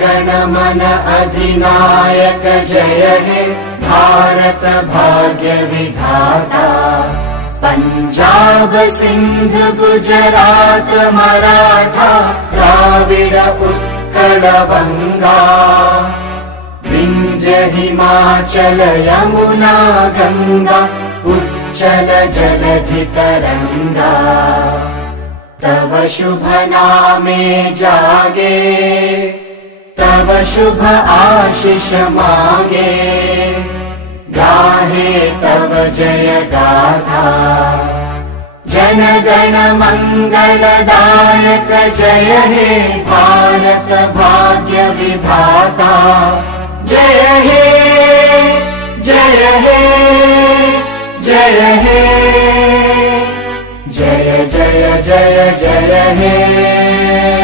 गण मन अधिनायक जय हे भारत भाग्य विधाता। पंजाब सिंध गुजरात मराठा द्राविड उत्कल बंगा। विंध्य हिमाचल यमुना गंगा उच्चल जलधि तरंगा। तव शुभ नामे जागे तव शुभ आशीष मागे। गाहे तव जय गाथा जन गण मंगलदायक जय हे भारत भाग्य विधाता। जय हे जय हे जय हे जय जय जय जय हे।